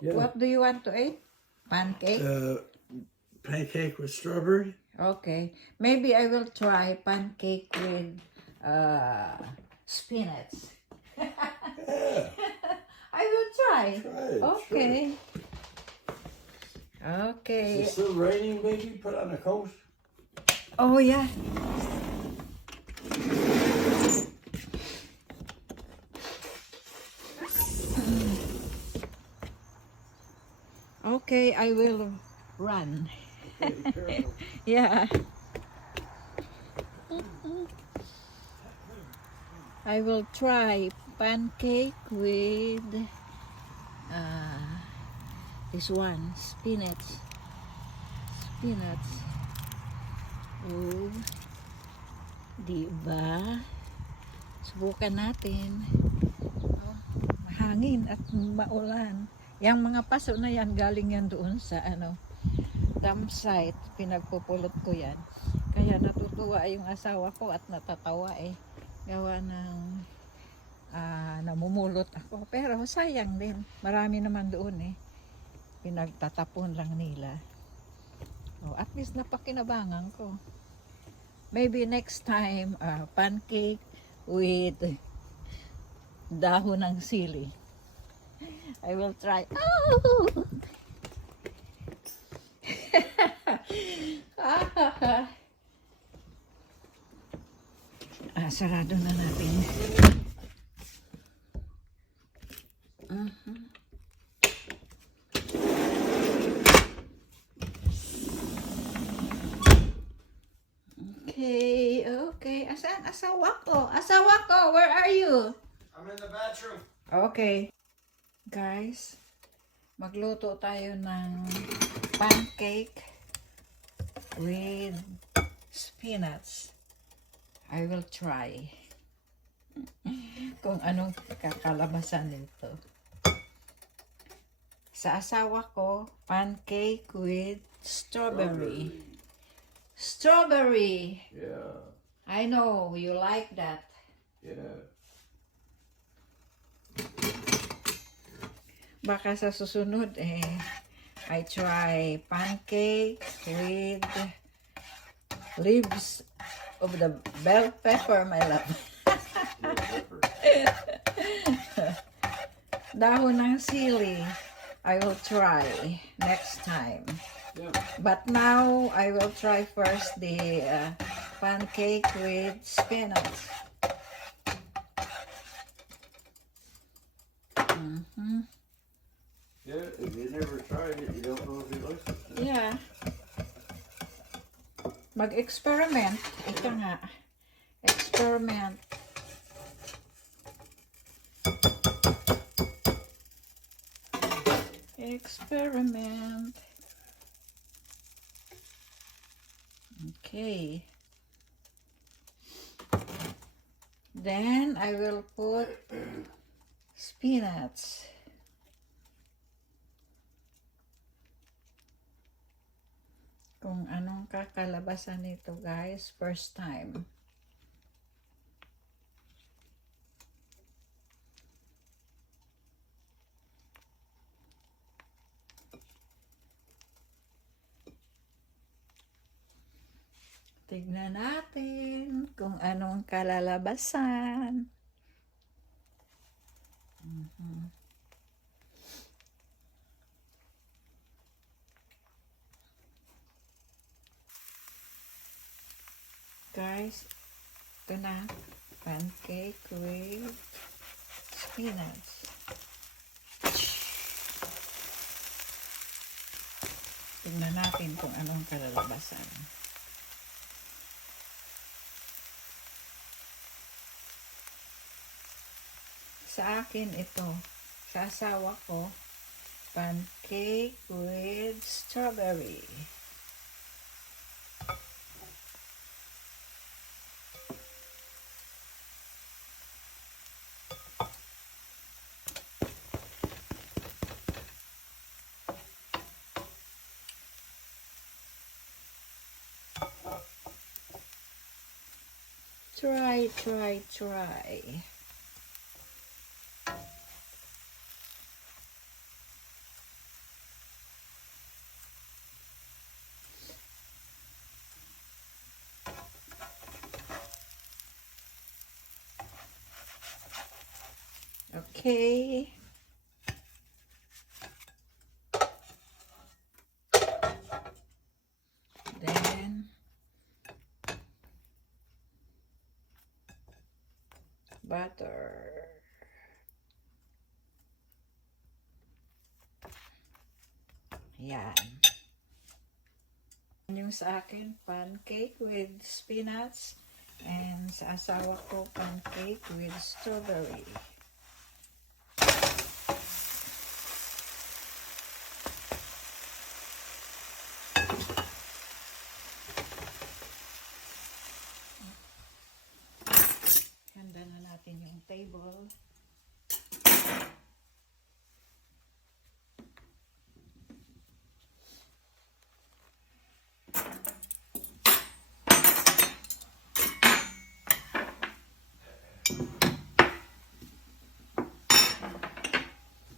Yeah. What do you want to eat? Pancake? Pancake with strawberry. Okay. Maybe I will try pancake with spinach. Yeah. I will try. Try it. Okay. Sure. Okay. Is it still raining, baby? Put on a coat. Oh, yeah. Okay, I will run. Okay, careful. Yeah. I will try pancake with this one, spinach. Spinach. Oh, diba? Subukan natin. Oh, mahangin at maulan. Yang mga paso na yan, galing yan doon sa dump site. Pinagpupulot ko yan. Kaya natutuwa yung asawa ko at natatawa gawa ng namumulot ako. Pero sayang din. Marami naman doon Pinagtatapon lang nila. Oh, at least napakinabangan ko. Maybe next time, pancake with dahon ng sili. I will try. Oh! Sarado na natin. Okay, okay. Asan asawa ko? Asawa ko, where are you? I'm in the bathroom. Okay. Guys, magluto tayo ng pancake with spinach. I will try kung anong kakalabasan nito. Sa asawa ko, pancake with strawberry. Strawberry. Yeah. I know you like that. Yeah. Baka sa susunod I try pancake with leaves of the bell pepper, my love. Dahon ng sili. I will try next time. Yeah. But now I will try first the pancake with spinach. Yeah, if you never tried it, you don't know if you like it. Yeah. Mag-experiment. Ito nga. Experiment. Experiment. Okay. Then I will put spinach. Kung anong kakalabasan nito, guys, first time. Tignan natin kung anong kalalabasan. Guys, ito na, pancake with spinach. Tignan natin kung anong kalalabasan. Sa akin ito, sa asawa ko, pancake with strawberry. Try. Okay. Then butter. Yan. Yung sa akin, pancake with spinach. And sa asawa ko, pancake with strawberry. Handa na natin yung table.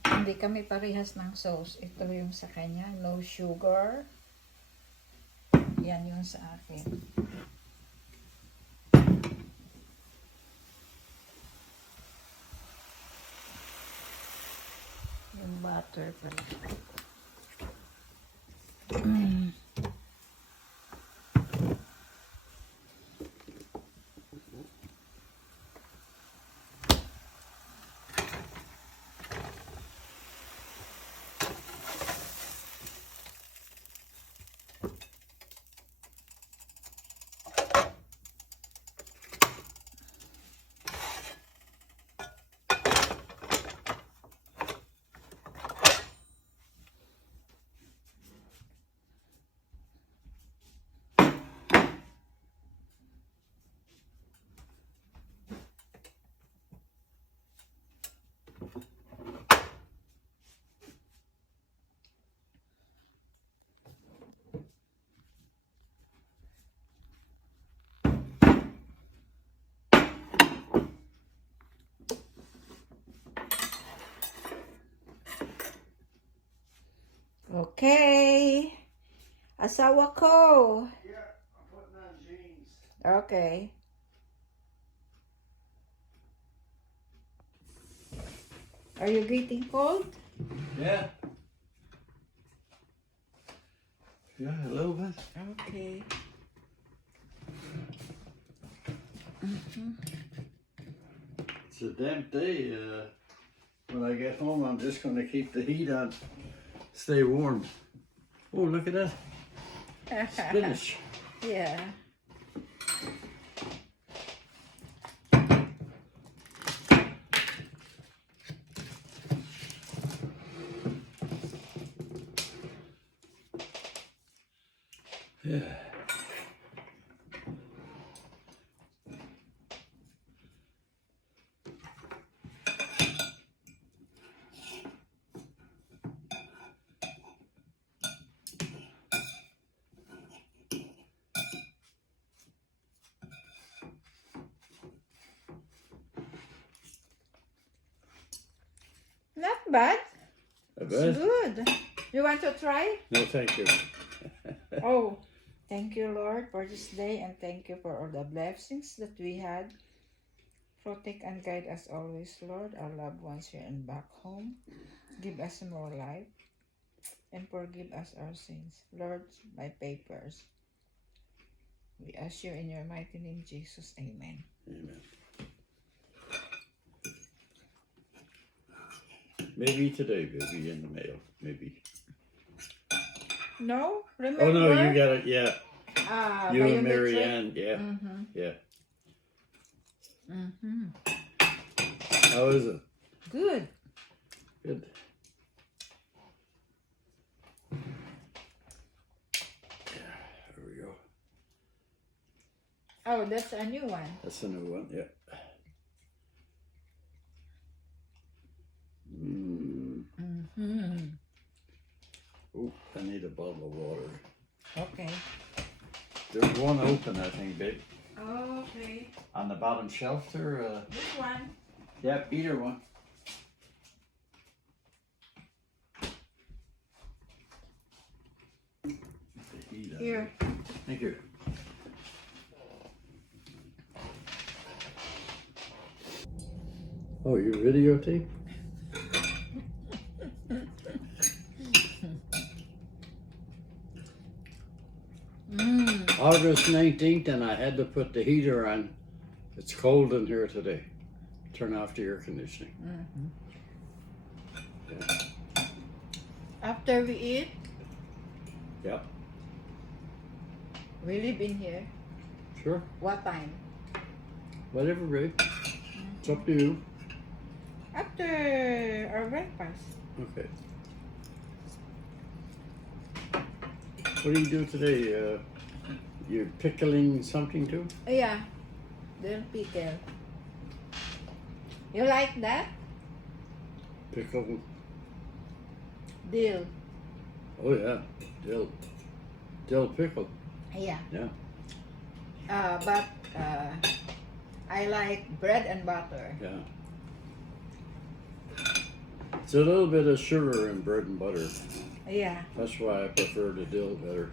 Hindi kami parehas ng sauce. Ito yung sa kanya, no sugar. Yan yung sa akin. Yung butter pala. Okay. Asawa ko. Yeah, I'm putting on jeans. Okay. Are you getting cold? Yeah. Yeah, a little bit. Okay. It's a damp day. When I get home, I'm just going to keep the heat on. Stay warm. Oh, look at that. Spinach. Yeah. Yeah. Not bad. Not It's bad? good. You want to try? No, thank you. Oh, thank you, Lord, for this day, and thank you for all the blessings that we had. Protect and guide us always, Lord, our loved ones here and back home. Give us more life, and forgive us our sins. Lord, my papers. We ask you in your mighty name, Jesus. Amen. Amen. Maybe today, baby, in the mail. Maybe. No? Remember? Oh, no, you got it. Yeah. You and Mary biometric? Ann. Yeah. Mm-hmm. Yeah. Mm-hmm. How is it? Good. Good. There we go. Oh, that's a new one. That's a new one. Yeah. Mm-hmm. Oh, I need a bottle of water. Okay. There's one open, I think, babe. Okay. On the bottom shelf there. This one. Yeah, either one. The heat on Here. it. Thank you. Oh, you videotape? August 19th, and I had to put the heater on. It's cold in here today. Turn off the air conditioning. Yeah. After we eat, Yep. we live in here. Sure. What time? Whatever, babe. It's up to you. After our breakfast. Okay. What do you do today? You're pickling something too? Yeah, dill pickle. You like that? Pickle. Dill. Oh yeah, dill pickle. Yeah. Yeah. But I like bread and butter. Yeah. It's a little bit of sugar in bread and butter. Yeah. That's why I prefer the dill better.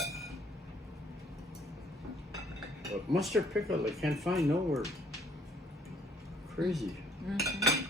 But mustard pickle I can't find nowhere. Crazy. Mm-hmm.